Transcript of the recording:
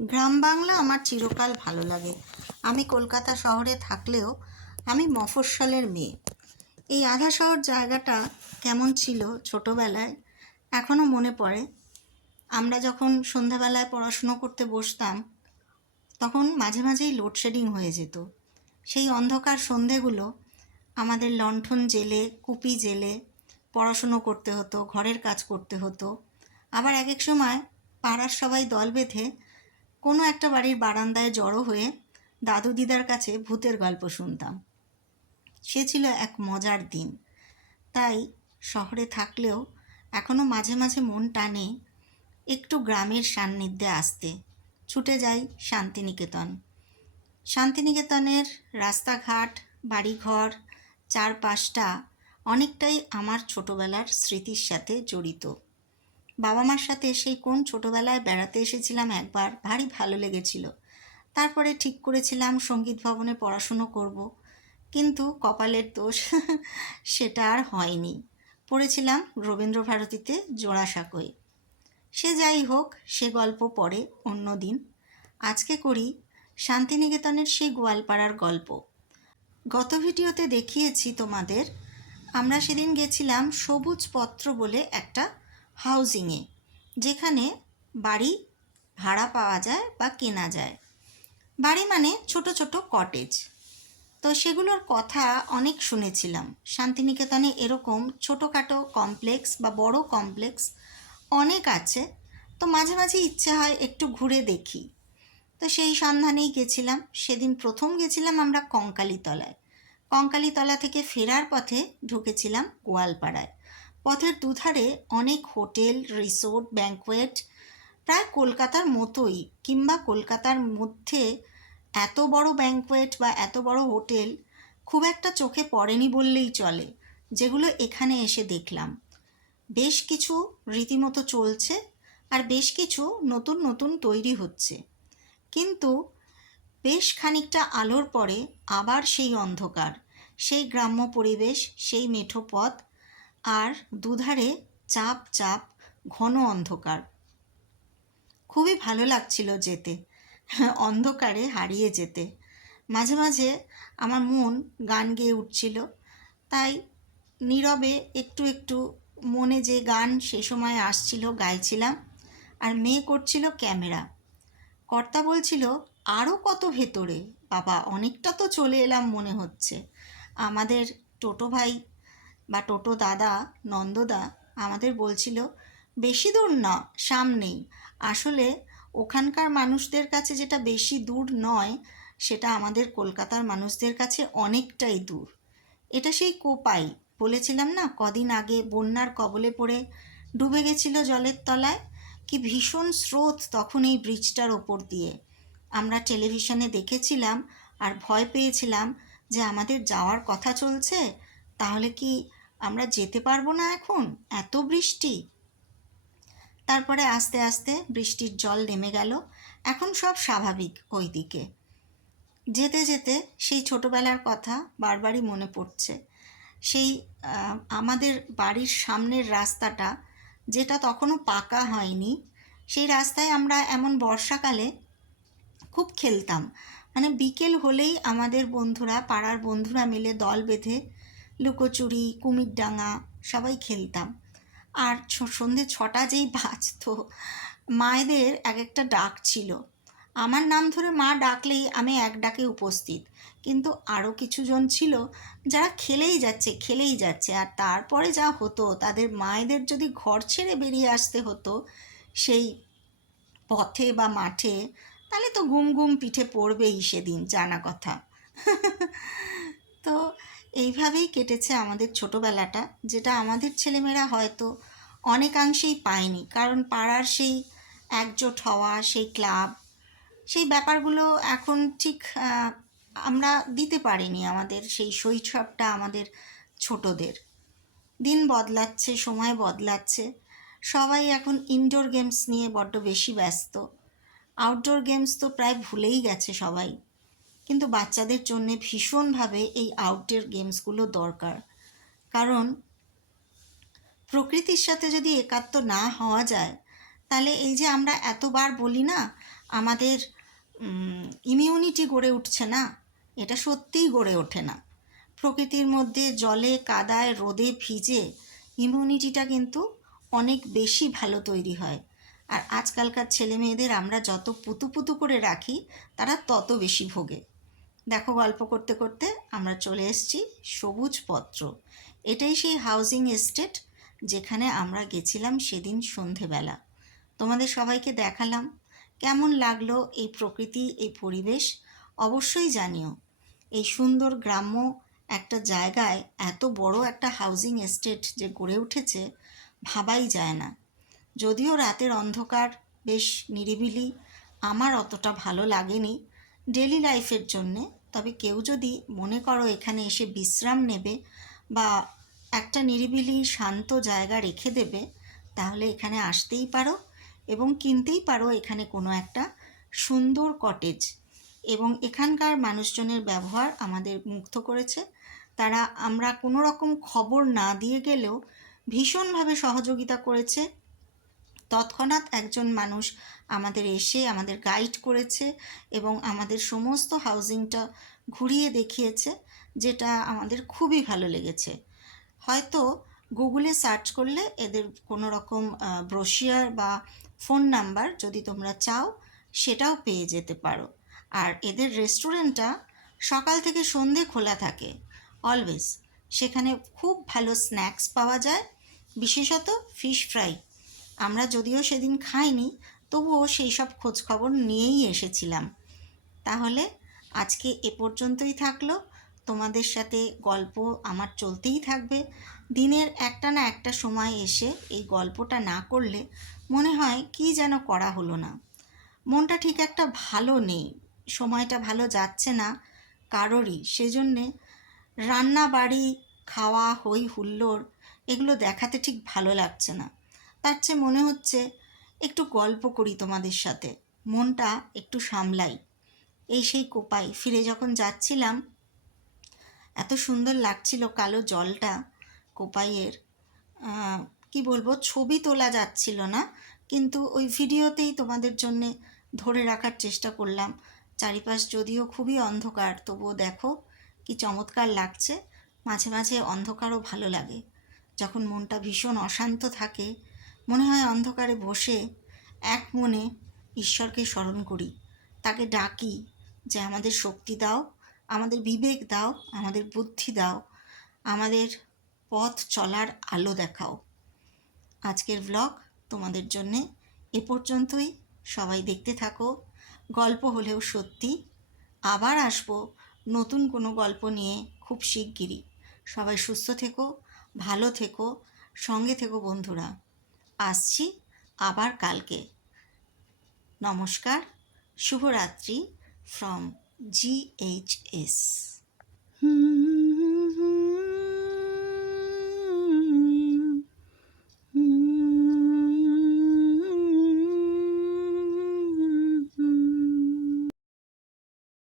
গ্রাম বাংলা আমার চিরকাল ভালো লাগে। আমি কলকাতা শহরে থাকলেও আমি মফস্বলের মেয়ে। এই আধা শহর জায়গাটা কেমন ছিল ছোটোবেলায় এখনও মনে পড়ে। আমরা যখন সন্ধ্যাবেলায় পড়াশুনো করতে বসতাম, তখন মাঝে মাঝেই লোডশেডিং হয়ে যেত। সেই অন্ধকার সন্ধেগুলো আমাদের লণ্ঠন জেলে, কুপি জেলে পড়াশুনো করতে হতো, ঘরের কাজ করতে হতো। আবার এক এক সময় পাড়ার সবাই দল বেঁধে কোনো একটা বাড়ির বারান্দায় জড়ো হয়ে দাদু দিদার কাছে ভূতের গল্প শুনতাম। সে ছিল এক মজার দিন। তাই শহরে থাকলেও এখনও মাঝে মাঝে মন টানে একটু গ্রামের সান্নিধ্যে আসতে। ছুটে যাই শান্তিনিকেতন। শান্তিনিকেতনের রাস্তাঘাট, বাড়িঘর, চারপাশটা অনেকটাই আমার ছোটবেলার স্মৃতির সাথে জড়িত। বাবা মার সাথে সেই কোন ছোটোবেলায় বেড়াতে এসেছিলাম একবার ভারী ভালো লেগেছিল। তারপরে ঠিক করেছিলাম সংগীত ভবনে পড়াশুনো করব। কিন্তু কপালের দোষ সেটা আর হয়নি। পড়েছিলাম রবীন্দ্র ভারতীতে জোড়াসাঁকোয় সে যাই হোক, সে গল্প পরে অন্য দিন। আজকে করি শান্তিনিকেতনের সেই গোয়ালপাড়ার গল্প। গত ভিডিওতে দেখিয়েছি তোমাদের, আমরা সেদিন গেছিলাম সবুজ পত্র বলে একটা হাউজিংয়ে, যেখানে বাড়ি ভাড়া পাওয়া যায় বা কেনা যায়। বাড়ি মানে ছোট ছোট কটেজ তো সেগুলোর কথা অনেক শুনেছিলাম। শান্তিনিকেতনে এরকম ছোটোখাটো কমপ্লেক্স বা বড় কমপ্লেক্স অনেক আছে। তো মাঝে মাঝে ইচ্ছে হয় একটু ঘুরে দেখি। তো সেই সন্ধানেই গেছিলাম। সেদিন প্রথম গেছিলাম আমরা কঙ্কালীতলায়। কঙ্কালীতলা থেকে ফেরার পথে ঢুকেছিলাম গোয়ালপাড়ায়। পথের দুধারে অনেক হোটেল, রিসোর্ট ব্যাঙ্কোয়েট প্রায় কলকাতার মতোই কিংবা কলকাতার মধ্যে এত বড় ব্যাঙ্কোয়েট বা এত বড় হোটেল খুব একটা চোখে পড়েনি বললেই চলে, যেগুলো এখানে এসে দেখলাম। বেশ কিছু রীতিমতো চলছে আর বেশ কিছু নতুন নতুন তৈরি হচ্ছে। কিন্তু বেশ খানিকটা আলোর পরে আবার সেই অন্ধকার, সেই গ্রাম্য পরিবেশ, সেই মেঠো পথ আর দুধারে চাপ চাপ ঘন অন্ধকার। খুবই ভালো লাগছিল যেতে, অন্ধকারে হারিয়ে যেতে। মাঝে মাঝে আমার মন গান গেয়ে উঠছিল, তাই নীরবে একটু একটু মনে যে গান সে সময় আসছিল, গাইছিলাম। আর মেয়ে করছিল ক্যামেরা। কর্তা বলছিল আরও কত ভেতরে? বাবা, অনেকটা তো চলে এলাম মনে হচ্ছে। আমাদের টোটো ভাই বা টোটো দাদা, নন্দদা আমাদের বলছিল, বেশি দূর না সামনেই আসলে ওখানকার মানুষদের কাছে যেটা বেশি দূর নয়, সেটা আমাদের কলকাতার মানুষদের কাছে অনেকটাই দূর। এটা সেই কোপাই। বলেছিলাম না, কদিন আগে বন্যার কবলে পড়ে ডুবে গেছিল জলের তলায়? কি ভীষণ স্রোত তখন এই ব্রিজটার ওপর দিয়ে। আমরা টেলিভিশনে দেখেছিলাম আর ভয় পেয়েছিলাম যে আমাদের যাওয়ার কথা চলছে? তাহলে কি আমরা যেতে পারব না এখন? এত বৃষ্টি। তারপরে আস্তে আস্তে বৃষ্টির জল নেমে গেল। এখন সব স্বাভাবিক ওই দিকে যেতে যেতে সেই ছোটোবেলার কথা বারবারই মনে পড়ছে। সেই আমাদের বাড়ির সামনের রাস্তাটা যেটা তখনও পাকা হয়নি, সেই রাস্তায় আমরা এমন বর্ষাকালে খুব খেলতাম। মানে বিকেল হলেই আমাদের বন্ধুরা, পাড়ার বন্ধুরা মিলে দল বেঁধে লুকোচুরি, কুমিরডাঙ্গা, সবাই খেলতাম। আর সন্ধে ছটা যেই বাজতো, মায়েদের এক একটা ডাক ছিল। আমার নাম ধরে মা ডাকলেই আমি এক ডাকে উপস্থিত। কিন্তু আরও কিছুজন ছিল যারা খেলেই যাচ্ছে খেলেই যাচ্ছে। আর তারপরে যা হতো, তাদের মায়েদের যদি ঘর ছেড়ে বেরিয়ে আসতে হতো সেই পথে বা মাঠে, তাহলে তো ঘুম ঘুম পিঠে পড়বেই সেদিন, জানা কথা। তো এইভাবেই কেটেছে আমাদের ছোটোবেলাটা, যেটা আমাদের ছেলেমেয়েরা হয়তো অনেকাংশেই পায়নি। কারণ পাড়ার সেই একজোট হওয়া, সেই ক্লাব, সেই ব্যাপারগুলো এখন ঠিক আমরা দিতে পারিনি আমাদের সেই শৈশবটা আমাদের ছোটদের। দিন বদলাচ্ছে, সময় বদলাচ্ছে। সবাই এখন ইনডোর গেমস নিয়ে বড্ড বেশি ব্যস্ত। আউটডোর গেমস তো প্রায় ভুলেই গেছে সবাই। কিন্তু বাচ্চাদের জন্য ভীষণভাবে এই আউটডোর গেমসগুলো দরকার। কারণ প্রকৃতির সাথে যদি একাত্ম না হওয়া যায়, তাহলে এই যে আমরা এতবার বলি না, আমাদের ইমিউনিটি গড়ে উঠছে না, এটা সত্যিই গড়ে ওঠে না। প্রকৃতির মধ্যে জলে, কাদায়, রোদে ভিজে ইমিউনিটিটা কিন্তু অনেক বেশি ভালো তৈরি হয়। আর আজকালকার ছেলে মেয়েদের আমরা যত পুতু পুতু করে রাখি, তারা তত বেশি ভোগে। দেখো গল্প করতে করতে আমরা চলে এসেছি সবুজ পত্র। এটাই সেই হাউজিং এস্টেট যেখানে আমরা গেছিলাম সেদিন সন্ধেবেলা। তোমাদের সবাইকে দেখালাম কেমন লাগল এই প্রকৃতি, এই পরিবেশ। অবশ্যই জানিও, এই সুন্দর গ্রাম্য একটা জায়গায় এত বড় একটা হাউজিং এস্টেট যে গড়ে উঠেছে ভাবাই যায় না। যদিও রাতের অন্ধকার বেশ নিরিবিলি, আমার অতটা ভালো লাগেনি ডেলি লাইফের জন্যে, তবে কেউ যদি মনে করো এখানে এসে বিশ্রাম নেবে বা একটা নিরিবিলি শান্ত জায়গা রেখে দেবে, তাহলে এখানে আসতেই পারো এবং কিনতেই পারো এখানে কোনো একটা সুন্দর কটেজ এবং এখানকার মানুষজনের ব্যবহার আমাদের মুগ্ধ করেছে। তারা আমরা কোনো রকম খবর না দিয়ে গেলেও ভীষণভাবে সহযোগিতা করেছে। তৎক্ষণাৎ একজন মানুষ আমাদের এসে আমাদের গাইড করেছে এবং আমাদের সমস্ত হাউজিংটা ঘুরিয়ে দেখিয়েছে, যেটা আমাদের খুবই ভালো লেগেছে। হয়তো গুগলে সার্চ করলে এদের কোনো রকম ব্রোশিয়ার বা ফোন নাম্বার যদি তোমরা চাও, সেটাও পেয়ে যেতে পারো। আর এদের রেস্টুরেন্টটা সকাল থেকে সন্ধে খোলা থাকে অলওয়েজ সেখানে খুব ভালো স্ন্যাক্স পাওয়া যায়, বিশেষত ফিশ ফ্রাই আমরা যদিও সেদিন খাইনি, তবুও সেই সব খোঁজখবর নিয়েই এসেছিলাম। তাহলে আজকে এ পর্যন্তই থাকল। তোমাদের সাথে গল্প আমার চলতেই থাকবে। দিনের একটা না একটা সময় এসে এই গল্পটা না করলে মনে হয় কি যেন করা হলো না। মনটা ঠিক একটা ভালো নেই, সময়টা ভালো যাচ্ছে না কারোরই। সেজন্যে রান্না বাড়ি খাওয়া, হই হুল্লোড়, এগুলো দেখাতে ঠিক ভালো লাগছে না। তার চেয়ে মনে হচ্ছে একটু গল্প করি তোমাদের সাথে। মনটা একটু সামলাই। এই সেই কোপাই ফিরে যখন যাচ্ছিলাম, এত সুন্দর লাগছিল কালো জলটা কোপাইয়ের। কি বলব, ছবি তোলা যাচ্ছিল না, কিন্তু ওই ভিডিওতেই তোমাদের জন্যে ধরে রাখার চেষ্টা করলাম। চারিপাশ যদিও খুবই অন্ধকার, তবুও দেখো কি চমৎকার লাগছে। মাঝে মাঝে অন্ধকারও ভালো লাগে। যখন মনটা ভীষণ অশান্ত থাকে মনে হয় অন্ধকারে বসে এক মনে ঈশ্বরকে স্মরণ করি। তাকে ডাকি যে আমাদের শক্তি দাও, আমাদের বিবেক দাও, আমাদের বুদ্ধি দাও, আমাদের পথ চলার আলো দেখাও। আজকের ব্লগ তোমাদের জন্যে এ পর্যন্তই। সবাই দেখতে থাকো। গল্প হলেও সত্যি। আবার আসব নতুন কোনো গল্প নিয়ে খুব শিগগিরই। সবাই সুস্থ থেকো, ভালো থেকো, সঙ্গে থেকো বন্ধুরা। আসছি আবার কালকে। নমস্কার শুভরাত্রি ফ্রম জিএইচএস হুম।